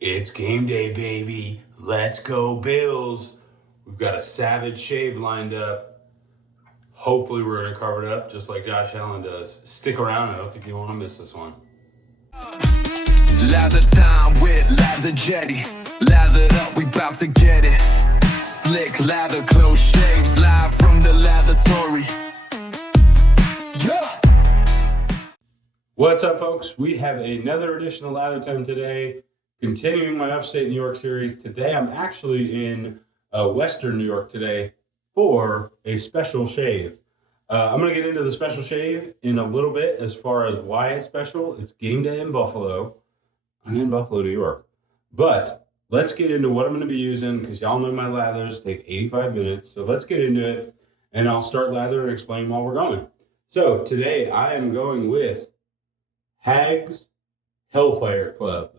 It's game day, baby. Let's go, Bills. We've got a savage shave lined up. Hopefully, we're going to cover it up just like Josh Allen does. Stick around. I don't think you want to miss this one. Lather time with Lather Jetty. Lathered up, we bout to get it. Slick lather, close shaves, live from the lavatory. Yeah. What's up, folks? We have another edition of Lather Time today. Continuing my Upstate New York series. Today, I'm actually in Western New York today for a special shave. I'm going to get into the special shave in a little bit as far as why it's special. It's game day in Buffalo. I'm in Buffalo, New York. But let's get into what I'm going to be using because y'all know my lathers take 85 minutes. So let's get into it and I'll start lather and explain while we're going. So today I am going with HAGS Hellfire Club.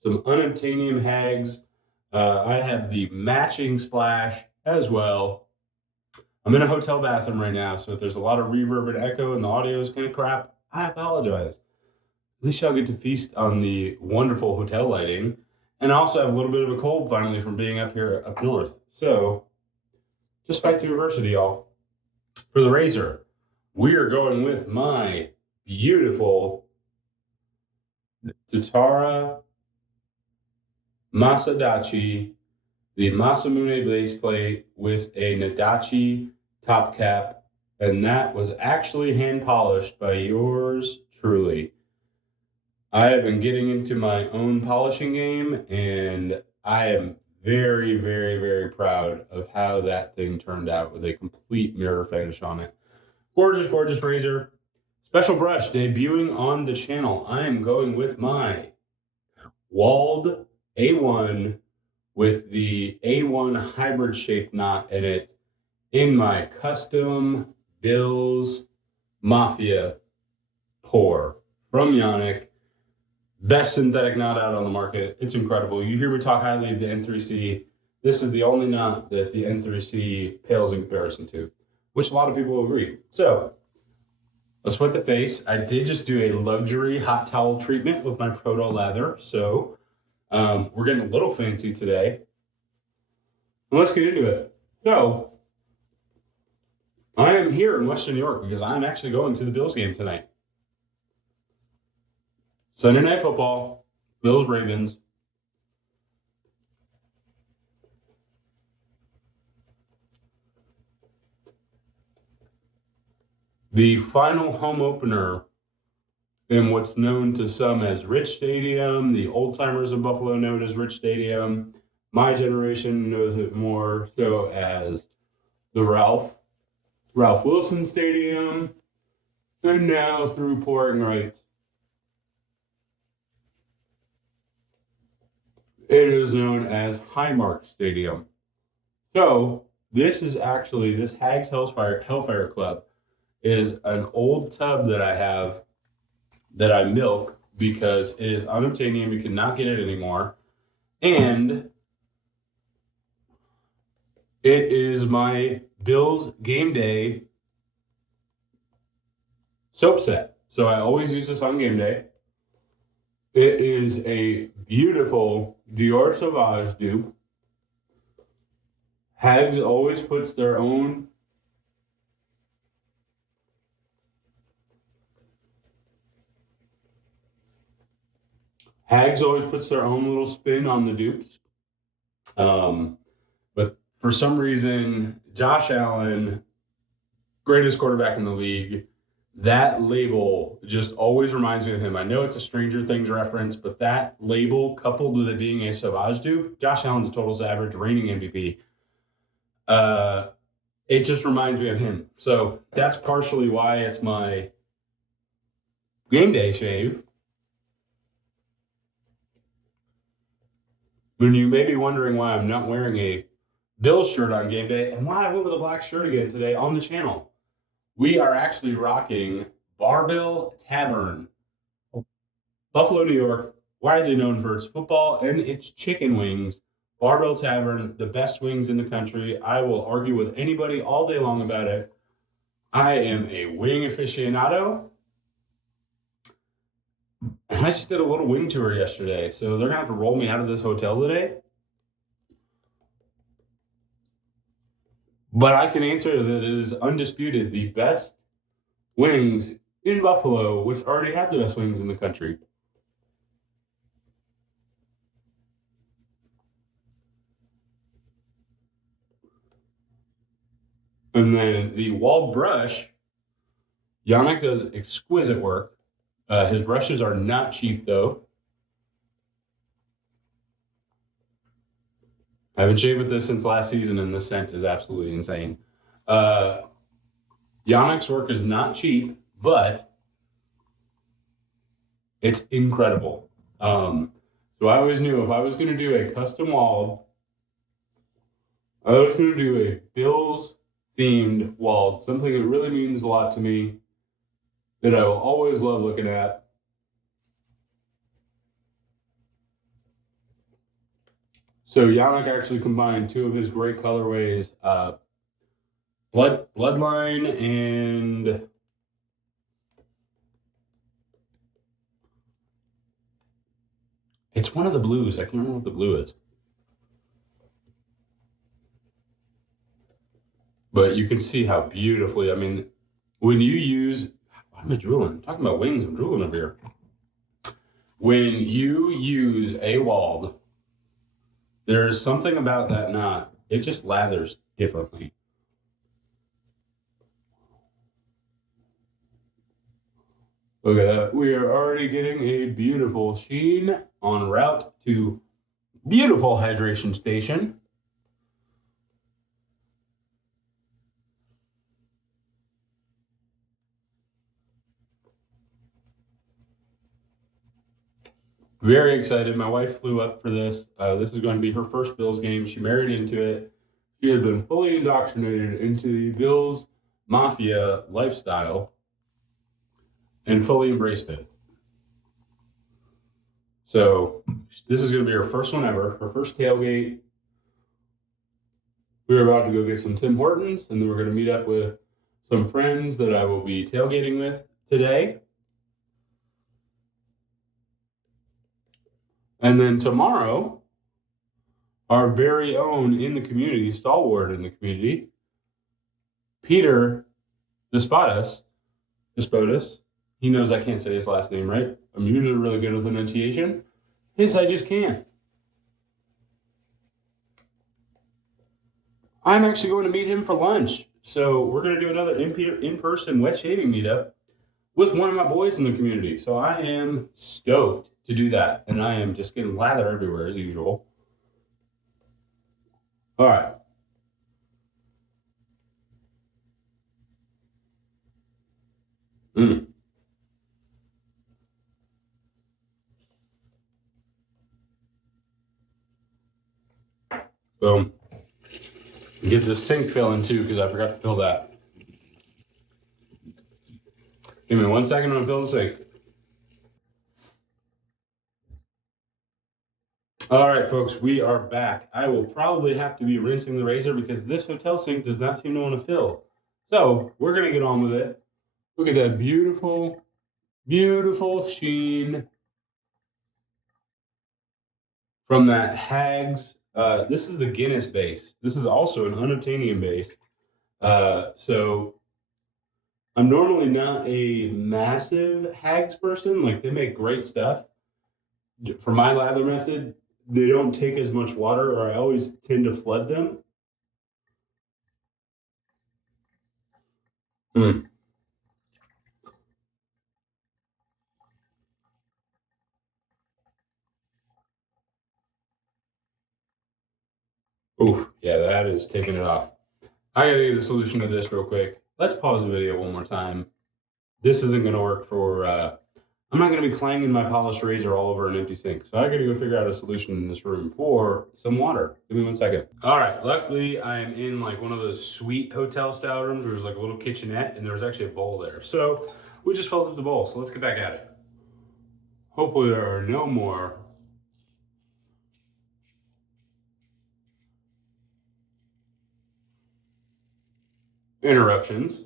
Some unobtainium HAGS. I have the matching splash as well. I'm in a hotel bathroom right now, so if there's a lot of reverb and echo and the audio is kind of crap, I apologize. At least y'all get to feast on the wonderful hotel lighting. And I also have a little bit of a cold finally from being up here up north. So just fight through adversity, y'all. For the razor, we are going with my beautiful Tatara Masadachi, the Masamune base plate with a Nodachi top cap, and that was actually hand polished by yours truly. I have been getting into my own polishing game, and I am very, very, very proud of how that thing turned out with a complete mirror finish on it. Gorgeous, gorgeous razor. Special brush debuting on the channel. I am going with my Wald A1 with the A1 hybrid shaped knot in it in my custom Bills Mafia pour from Yannick. Best synthetic knot out on the market. It's incredible. You hear me talk highly of the N3C. This is the only knot that the N3C pales in comparison to, which a lot of people will agree. So let's wet the face. I did just do a luxury hot towel treatment with my Proto Lather. So we're getting a little fancy today. Let's get into it. So, I am here in Western New York because I'm actually going to the Bills game tonight. Sunday Night Football, Bills Ravens. The final home opener in what's known to some as Rich Stadium. The old timers of Buffalo know it as Rich Stadium. My generation knows it more so as the Ralph Wilson Stadium, and now through pouring rights, it is known as Highmark Stadium. So this is actually, this HAGS Hellfire Club is an old tub that I have that I milk because it is unobtainium. You cannot get it anymore. And it is my Bills game day soap set. So I always use this on game day. It is a beautiful Dior Sauvage dupe. HAGS always puts their own little spin on the dupes. But for some reason, Josh Allen, greatest quarterback in the league, that label just always reminds me of him. I know it's a Stranger Things reference, but that label coupled with it being a Sauvage dupe, Josh Allen's a total savage, reigning MVP. It just reminds me of him. So that's partially why it's my game day shave. When you may be wondering why I'm not wearing a Bills shirt on game day and why I went with a black shirt again today on the channel, we are actually rocking Barbell Tavern, Buffalo, New York, widely known for its football and its chicken wings. Barbell Tavern, the best wings in the country. I will argue with anybody all day long about it. I am a wing aficionado. And I just did a little wing tour yesterday, so they're gonna have to roll me out of this hotel today. But I can answer that it is undisputed the best wings in Buffalo, which already have the best wings in the country. And then the Wald brush, Yannick does exquisite work. His brushes are not cheap though. I haven't shaved with this since last season, and this scent is absolutely insane. Yannick's work is not cheap, but it's incredible. So I always knew if I was going to do a custom Wald, I was going to do a Bills themed Wald, something that really means a lot to me, that I will always love looking at. So Yannick actually combined two of his great colorways, Bloodline and it's one of the blues. I can't remember what the blue is. But you can see how beautifully, I mean, when you use, why am I drooling? I'm talking about wings, I'm drooling over here. When you use a Wald, there's something about that knot. It just lathers differently. Look at that. We are already getting a beautiful sheen en route to beautiful hydration station. Very excited. My wife flew up for this. This is going to be her first Bills game. She married into it. She has been fully indoctrinated into the Bills Mafia lifestyle and fully embraced it. So this is going to be her first one ever, her first tailgate. We're about to go get some Tim Hortons, and then we're going to meet up with some friends that I will be tailgating with today. And then tomorrow, our very own in the community, stalwart in the community, Peter Despotis, he knows I can't say his last name right. I'm usually really good with enunciation. His, I just can't. I'm actually going to meet him for lunch. So we're going to do another in-person wet shaving meetup with one of my boys in the community. So I am stoked to do that. And I am just getting lather everywhere as usual. All right. Boom. Get the sink filling too, because I forgot to fill that. Give me 1 second, I'm going to fill the sink. All right, folks, we are back. I will probably have to be rinsing the razor because this hotel sink does not seem to want to fill. So we're going to get on with it. Look at that beautiful, beautiful sheen from that HAGS. This is the Guinness base. This is also an unobtainium base. So I'm normally not a massive HAGS person. Like, they make great stuff. For my lather method, they don't take as much water, or I always tend to flood them. Oh, yeah, that is taking it off. I gotta get a solution to this real quick. Let's pause the video one more time. This isn't gonna work for, I'm not gonna be clanging my polished razor all over an empty sink. So I gotta go figure out a solution in this room for some water. Give me 1 second. All right, luckily I am in like one of those sweet hotel style rooms where there's like a little kitchenette and there was actually a bowl there. So we just filled up the bowl, so let's get back at it. Hopefully there are no more interruptions.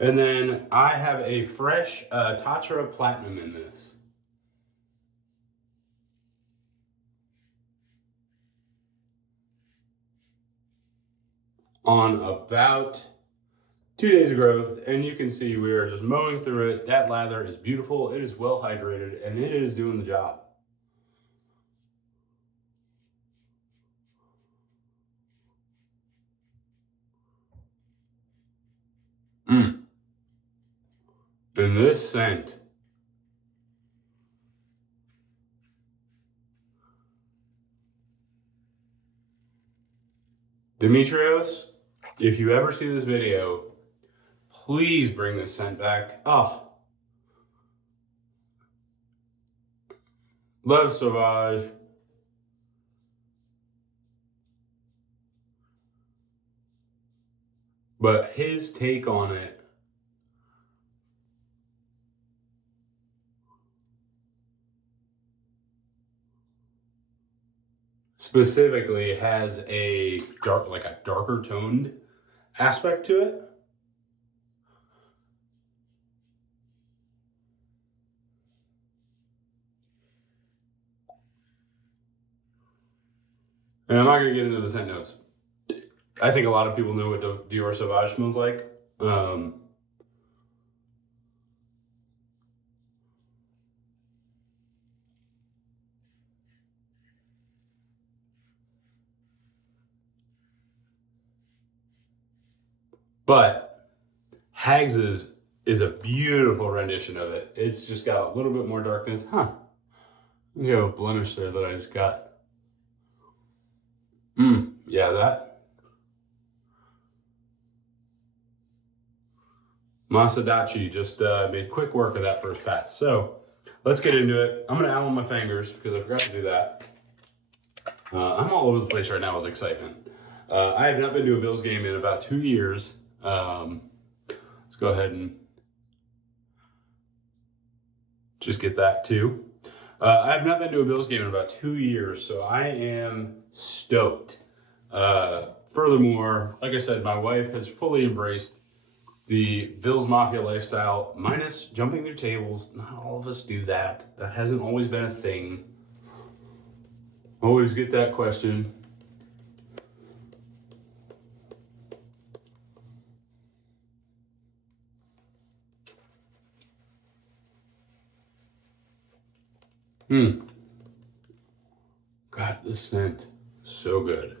And then I have a fresh Tatra Platinum in this. on about 2 days of growth, and you can see we are just mowing through it. That lather is beautiful, it is well hydrated, and it is doing the job. And this scent, Demetrios, if you ever see this video, please bring this scent back. Oh, love Sauvage. But his take on it, specifically, has a darker toned aspect to it. And I'm not going to get into the scent notes. I think a lot of people know what Dior Sauvage smells like. But HAGS is a beautiful rendition of it. It's just got a little bit more darkness. We have a blemish there that I just got. Yeah, that. Masadachi just made quick work of that first pass. So let's get into it. I'm going to alum my fingers because I forgot to do that. I'm all over the place right now with excitement. I have not been to a Bills game in about 2 years. Let's go ahead and just get that too. I have not been to a Bills game in about 2 years, so I am stoked. Furthermore, like I said, my wife has fully embraced the Bills Mafia lifestyle, minus jumping through tables. Not all of us do that. That hasn't always been a thing. Always get that question. God, this scent, so good.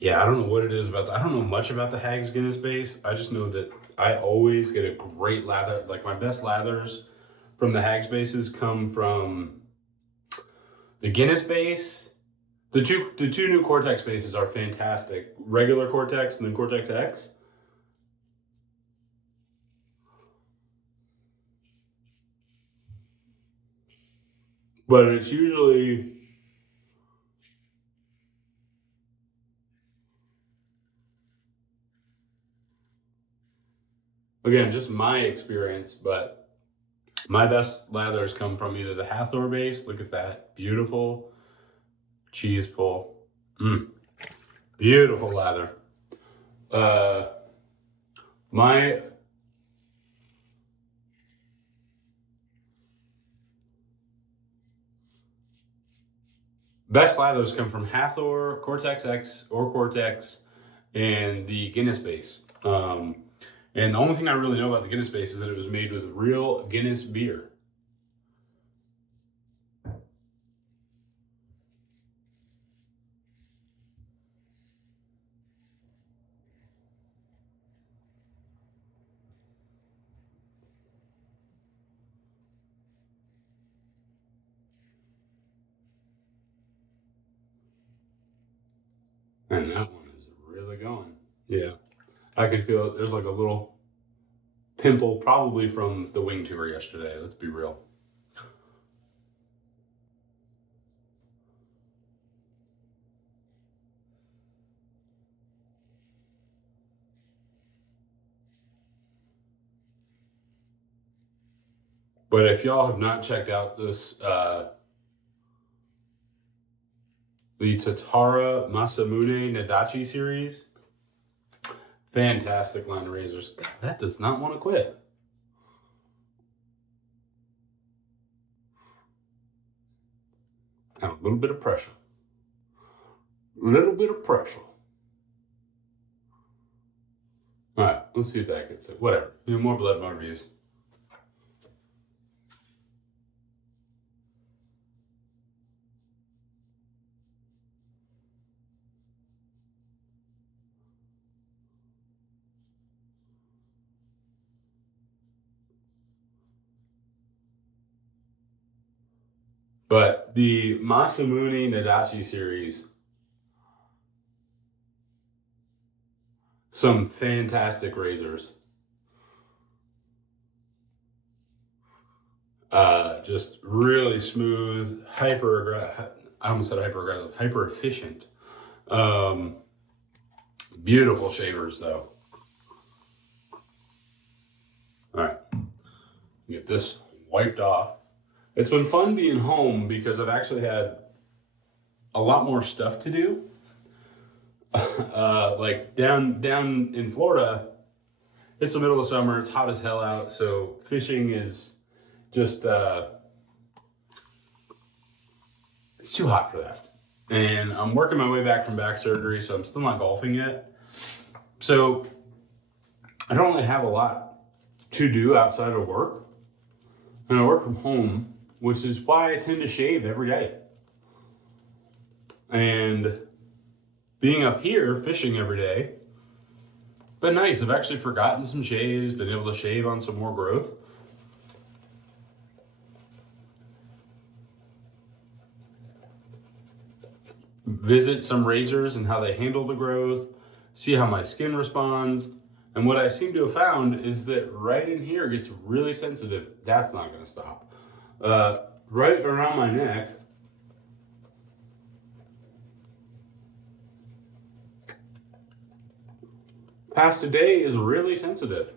Yeah, I don't know what it is about I don't know much about the HAGS Guinness base. I just know that I always get a great lather. Like my best lathers from the HAGS bases come from the Guinness base. The two new Cortex bases are fantastic. Regular Cortex and then Cortex X. But it's usually again, just my experience, but my best lathers come from either the Hathor base. Look at that. Beautiful cheese pull. Beautiful lather. My best lathers come from Hathor, Cortex X or Cortex, and the Guinness base. And the only thing I really know about the Guinness base is that it was made with real Guinness beer. And that one is really going. Yeah. I can feel it. There's like a little pimple, probably from the wing tour yesterday. Let's be real. But if y'all have not checked out this the Tatara Masamune Nodachi series. Fantastic line of razors. God, that does not want to quit. And a little bit of pressure. Little bit of pressure. All right, let's see if that gets it. Whatever. Do more blood bone reviews. But the Masamune Nodachi series, some fantastic razors. Just really smooth, I almost said hyper aggressive, hyper efficient. Beautiful shavers though. All right, get this wiped off. It's been fun being home because I've actually had a lot more stuff to do. Like down in Florida, it's the middle of summer, it's hot as hell out, so fishing is just, it's too hot for that. And I'm working my way back from back surgery, so I'm still not golfing yet. So I don't really have a lot to do outside of work. And I work from home, which is why I tend to shave every day. And being up here, fishing every day, been nice. I've actually forgotten some shaves, been able to shave on some more growth. Visit some razors and how they handle the growth, see how my skin responds. And what I seem to have found is that right in here gets really sensitive. That's not going to stop. Right around my neck, past a day is really sensitive.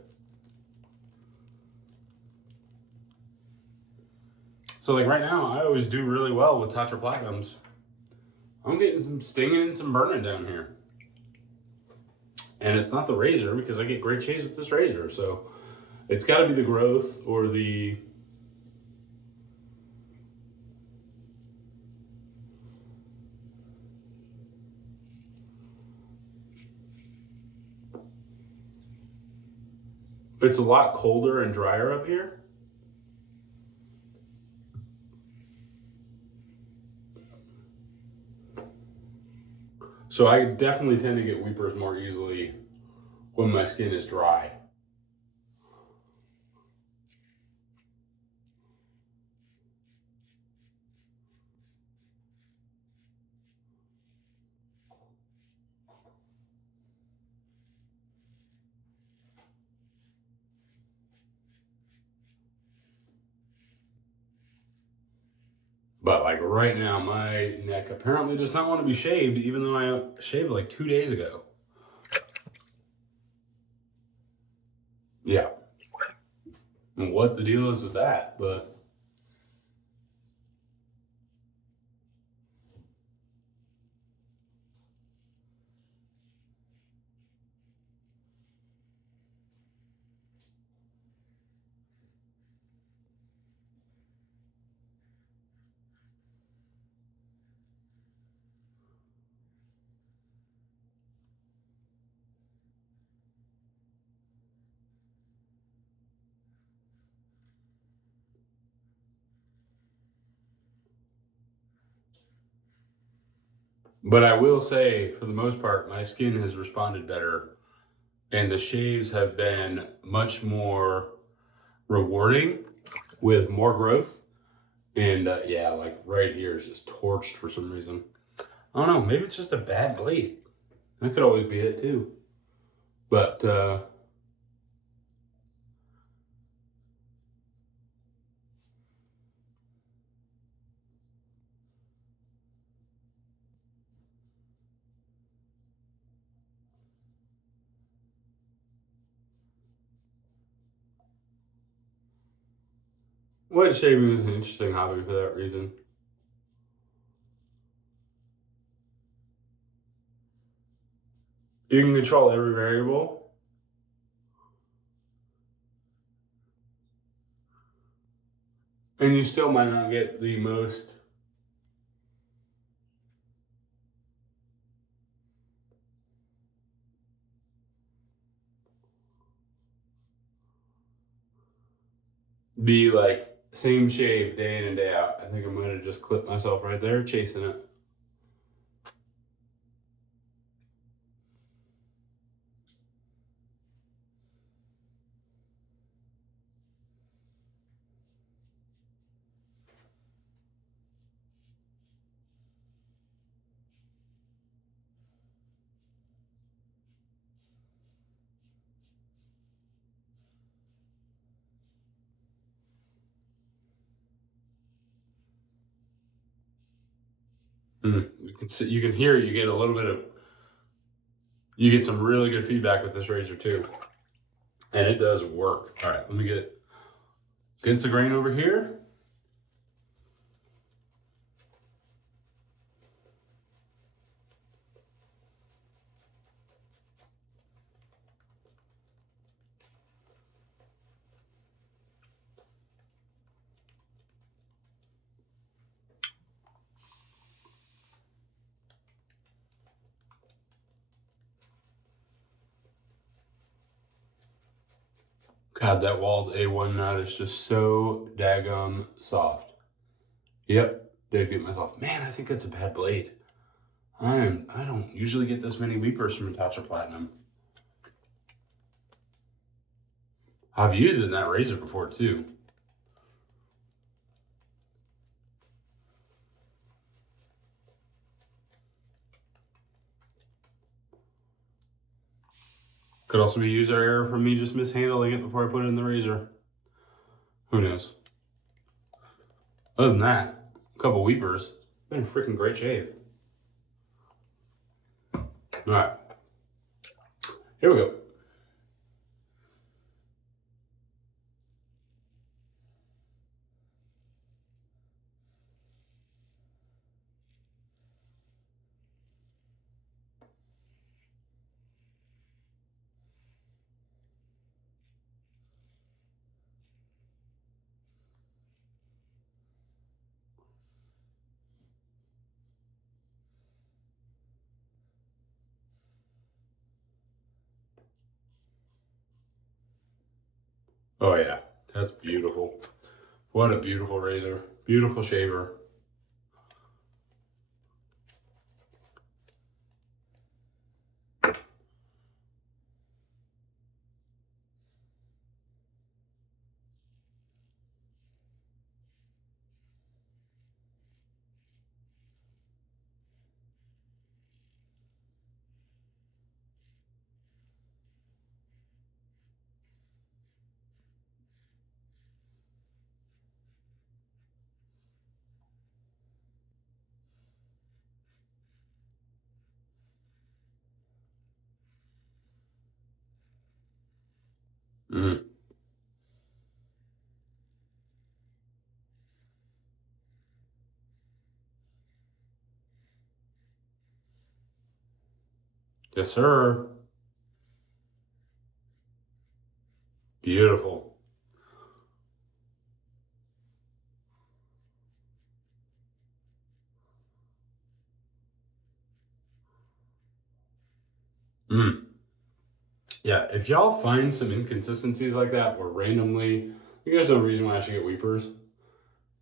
So like right now, I always do really well with Tatra Platinums. I'm getting some stinging and some burning down here. And it's not the razor because I get great shaves with this razor. So it's got to be the growth or the... It's a lot colder and drier up here. So I definitely tend to get weepers more easily when my skin is dry. But like right now, my neck apparently does not want to be shaved, even though I shaved like 2 days ago. Yeah. And what the deal is with that, but... But I will say, for the most part, my skin has responded better, and the shaves have been much more rewarding with more growth. And yeah, like right here is just torched for some reason. I don't know, maybe it's just a bad blade. That could always be it too. But wood shaving is an interesting hobby for that reason. You can control every variable. And you still might not get the most be like same shave day in and day out. I think I'm gonna just clip myself right there, chasing it. You can hear you get a little bit of, you get some really good feedback with this razor too. And it does work. All right, let me get the grain over here. God, that Wald A1 nut is just so daggum soft. Yep, did get myself. Man, I think that's a bad blade. I don't usually get this many weepers from Tatra Platinum. I've used it in that razor before too. Could also be user error from me just mishandling it before I put it in the razor. Who knows? Other than that, a couple weepers. Been a freaking great shave. All right, here we go. Oh yeah, that's beautiful. What a beautiful razor. Beautiful shaver. Mm. Yes, sir. Beautiful. Mm. Yeah, if y'all find some inconsistencies like that or randomly, you guys know a reason why I should get weepers.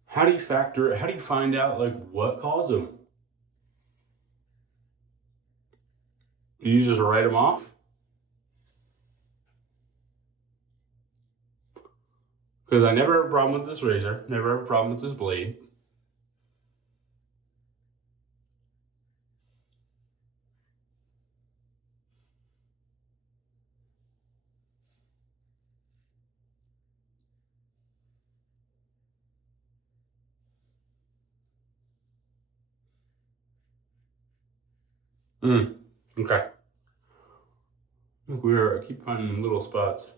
How do you find out like what caused them? You just write them off? Because I never have a problem with this razor, never have a problem with this blade. Okay. I keep finding little spots.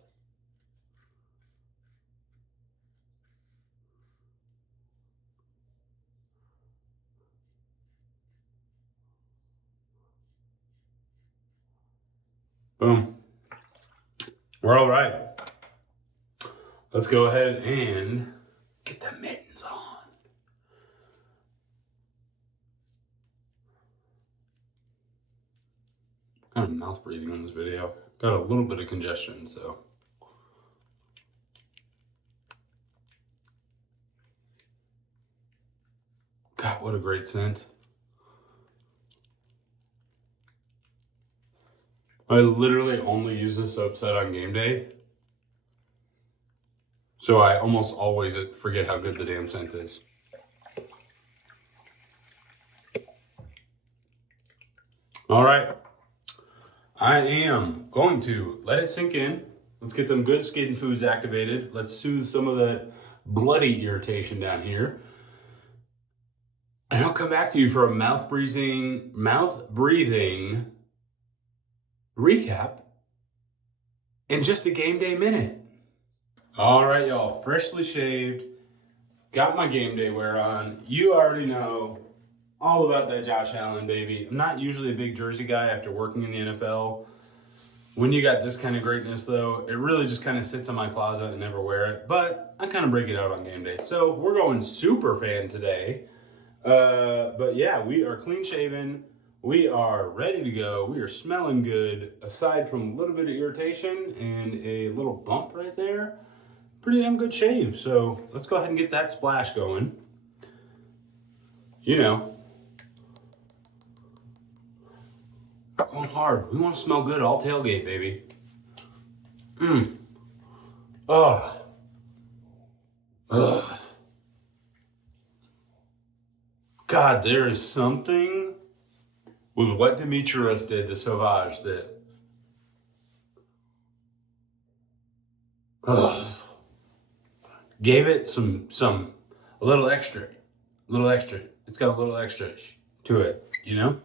Boom. We're all right. Let's go ahead and get the mittens on. Kind of mouth breathing on this video. Got a little bit of congestion, so. God, what a great scent. I literally only use this soap set on game day. So I almost always forget how good the damn scent is. All right. I am going to let it sink in. Let's get them good skin foods activated. Let's soothe some of that bloody irritation down here. And I'll come back to you for a mouth breathing recap in just a game day minute. All right, y'all, freshly shaved, got my game day wear on. You already know all about that Josh Allen, baby. I'm not usually a big jersey guy after working in the NFL. When you got this kind of greatness, though, it really just kind of sits in my closet and never wear it. But I kind of break it out on game day. So we're going super fan today. But yeah, we are clean shaven. We are ready to go. We are smelling good. Aside from a little bit of irritation and a little bump right there, pretty damn good shave. So let's go ahead and get that splash going. You know, going hard. We want to smell good all tailgate, baby. Oh. Ugh. God, there is something with what Demetrius did to Sauvage that gave it a little extra. It's got a little extra to it, you know?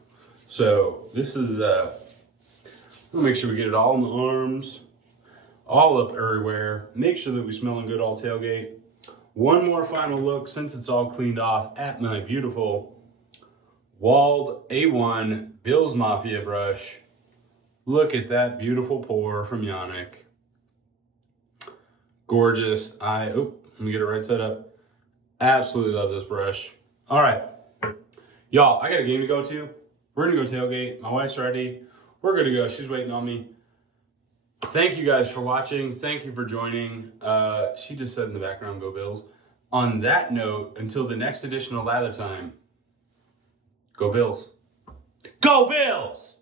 So this is, we'll make sure we get it all in the arms, all up everywhere. Make sure that we're smelling good all tailgate. One more final look since it's all cleaned off at my beautiful Wald A1 Bill's Mafia brush. Look at that beautiful pour from Yannick. Gorgeous. Let me get it right set up. Absolutely love this brush. All right. Y'all, I got a game to go to. We're going to go tailgate. My wife's ready. We're going to go. She's waiting on me. Thank you guys for watching. Thank you for joining. She just said in the background, go Bills. On that note, until the next edition of Lather Time, go Bills. Go Bills!